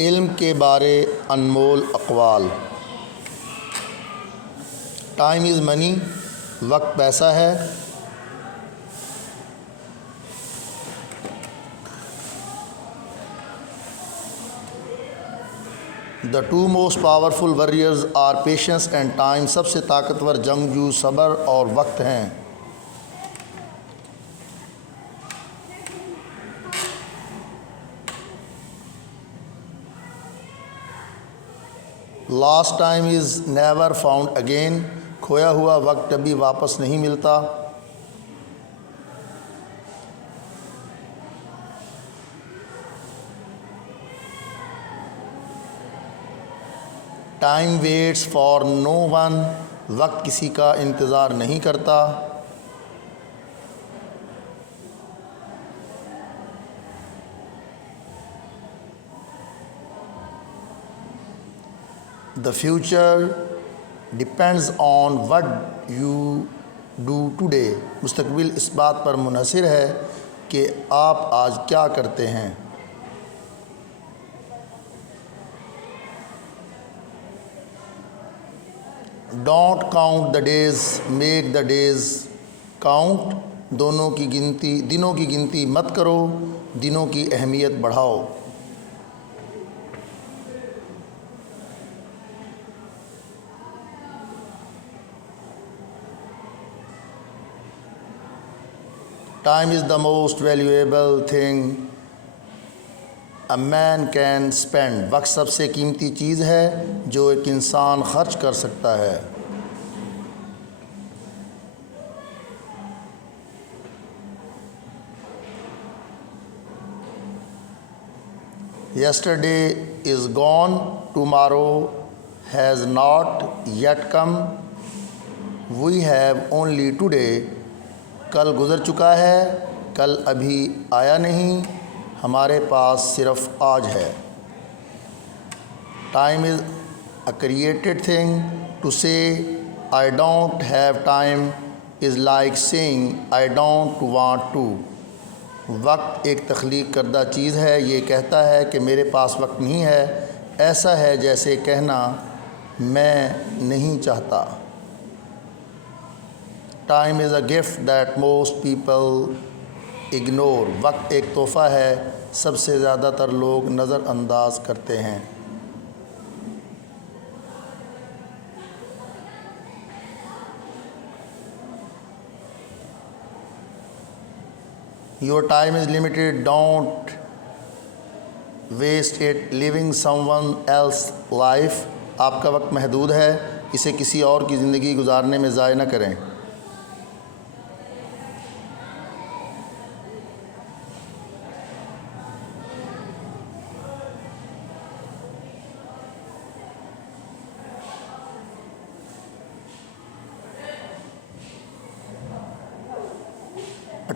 इल्म के बारे अनमोल अक़वाल। टाइम इज़ मनी, वक्त पैसा है। The two most powerful warriors are patience and time. सबसे ताकतवर जंगजू सब्र और वक्त हैं। Last time is never found again. खोया हुआ वक्त कभी वापस नहीं मिलता। Time waits for no one. वक्त किसी का इंतज़ार नहीं करता। The future depends on what you do today. मुस्तकबिल इस बात पर मुनहसर है कि आप आज क्या करते हैं। Don't count the days, make the days count. दिनों की गिनती मत करो, दिनों की अहमियत बढ़ाओ। Time is the most valuable thing a man can spend. वक्त सबसे कीमती चीज़ है जो एक इंसान खर्च कर सकता है। Yesterday is gone, tomorrow has not yet come, we have only today. कल गुज़र चुका है, कल अभी आया नहीं, हमारे पास सिर्फ आज है। Time is a created thing, to say I don't have time is like saying I don't want to. वक्त एक तख्लीक करदा चीज़ है, ये कहता है कि मेरे पास वक्त नहीं है, ऐसा है जैसे कहना मैं नहीं चाहता। Time is a gift that most people ignore. वक्त एक तोहफ़ा है, सबसे ज़्यादातर लोग नज़रअंदाज करते हैं। Your time is limited, don't waste it living someone else life. आपका वक्त महदूद है, इसे किसी और की ज़िंदगी गुजारने में ज़ाय न करें।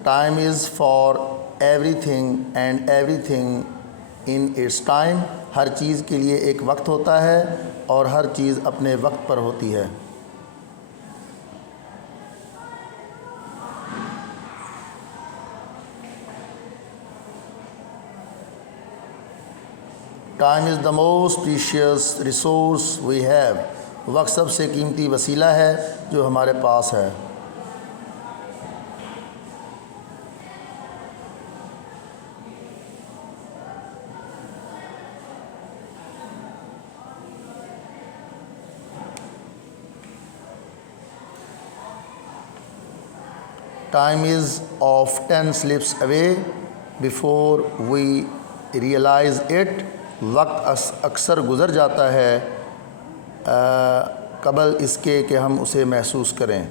Time is for everything and everything in its time. हर चीज़ के लिए एक वक्त होता है और हर चीज़ अपने वक्त पर होती है। Time is the most precious resource we have. वक्त सबसे कीमती वसीला है जो हमारे पास है। Time is often slips away before we realize it. वक्त अक्सर गुज़र जाता है कबल इसके कि हम उसे महसूस करें।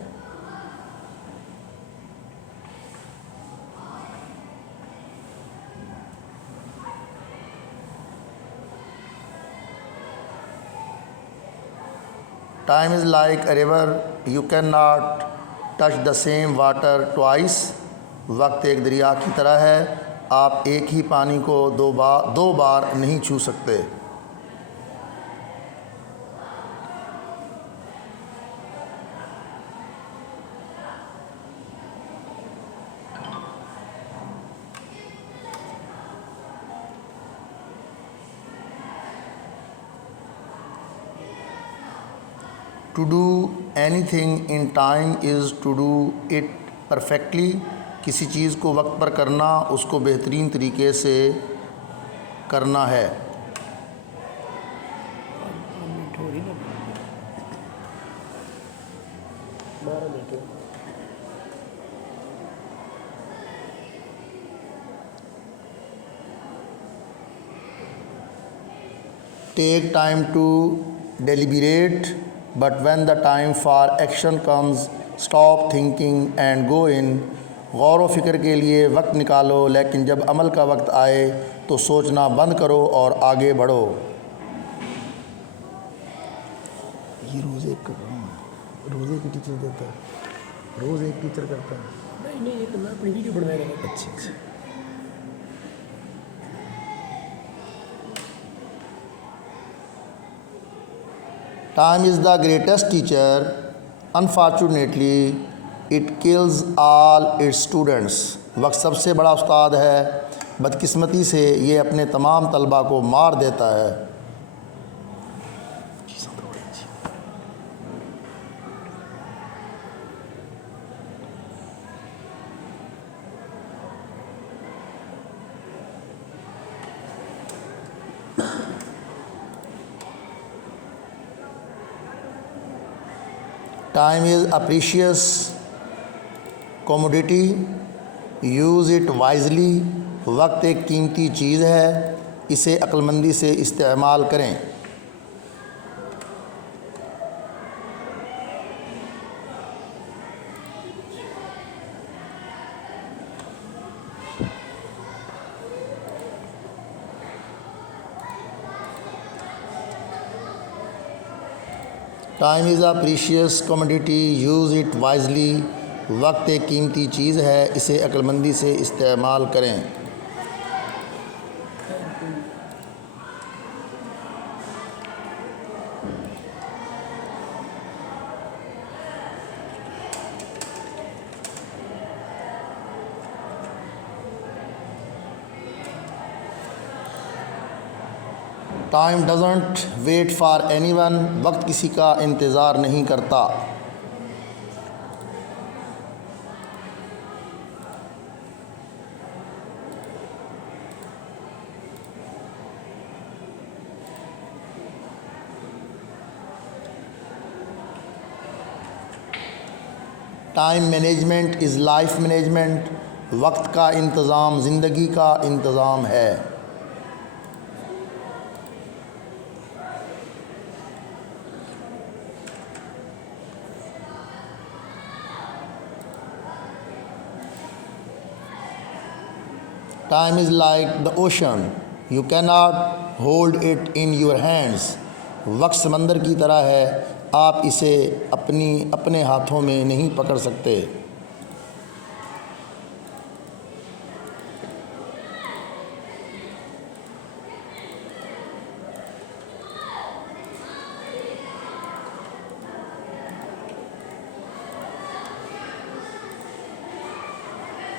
Time is like a river, you can not touch the same water twice. वक्त एक दरिया की तरह है, आप एक ही पानी को दो बार नहीं छू सकते। To do any thing in time is to do it perfectly. किसी चीज़ को वक्त पर करना उसको बेहतरीन तरीके से करना है। Take time to deliberate but when the time for action comes stop thinking and go in. गौर व फिक्र के लिए वक्त निकालो, लेकिन जब अमल का वक्त आए तो सोचना बंद करो और आगे बढ़ो। ये रोज़ एक कर रहा हूँ, रोज़ एक टीचर देता है, रोज़ एक टीचर करता है। नहीं ये तो मैं अपनी वीडियो बनवा रहा हूँ। अच्छा। Time is the greatest teacher, unfortunately it kills all it's students. वक्त सबसे बड़ा उस्ताद है, बदकिस्मती से ये अपने तमाम तलबा को मार देता है। Time is a precious commodity, use it wisely. वक्त एक कीमती चीज़ है, इसे अक्लमंदी से इस्तेमाल करें। Time is a precious commodity, use it wisely. वक्त एक कीमती चीज़ है, इसे अक्लमंदी से इस्तेमाल करें। Time doesn't wait for anyone. वक्त किसी का इंतज़ार नहीं करता। Time management is life management. वक्त का इंतज़ाम ज़िंदगी का इंतज़ाम है। Time is like the ocean, you can not hold it in your hands. वक्त समंदर की तरह है, आप इसे अपने हाथों में नहीं पकड़ सकते।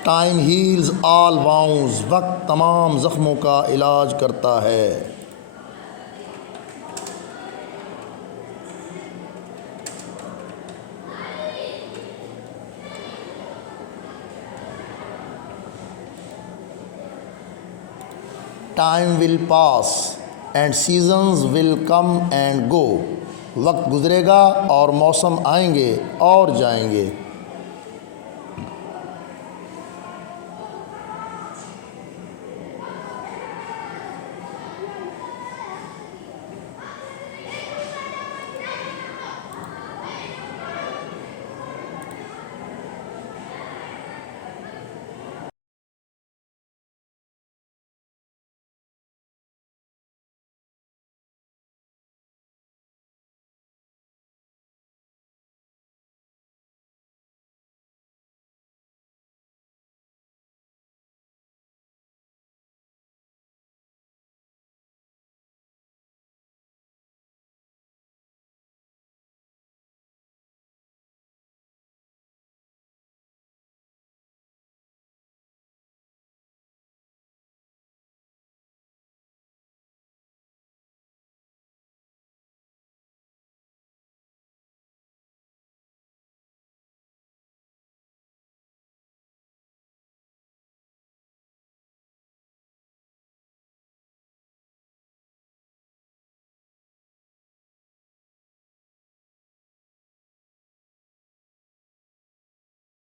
Time heals all wounds. वक्त तमाम ज़ख्मों का इलाज करता है। Time will pass and seasons will come and go. वक्त गुज़रेगा और मौसम आएंगे और जाएंगे।